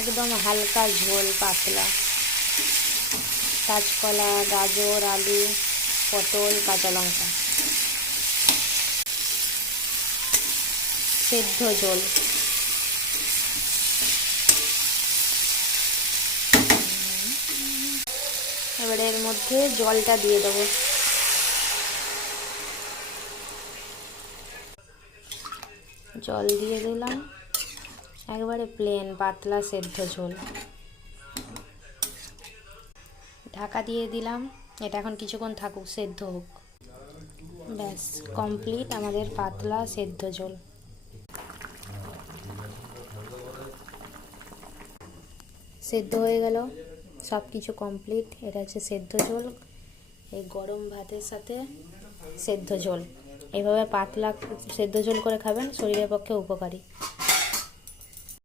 একদম হালকা ঝোল পাতলা। কাঁচকলা, গাজর, আলু, পটল, কাঁচা লঙ্কা, সেদ্ধ ঝোল। এবারে এর মধ্যে জলটা দিয়ে দেবো। জল দিয়ে দিলাম, একবারে প্লেন পাতলা সেদ্ধ ঝোল। ঢাকা দিয়ে দিলাম, এটা এখন কিছুক্ষণ থাকুক, সেদ্ধ হোক। ব্যাস কমপ্লিট আমাদের পাতলা সেদ্ধ ঝোল। সেদ্ধ হয়ে গেল, সব কিছু কমপ্লিট। এটা হচ্ছে সেদ্ধ ঝোল, এই গরম ভাতের সাথে সেদ্ধ ঝোল। এইভাবে পাতলা সেদ্ধ ঝোল করে খাবেন, শরীরের পক্ষে উপকারী।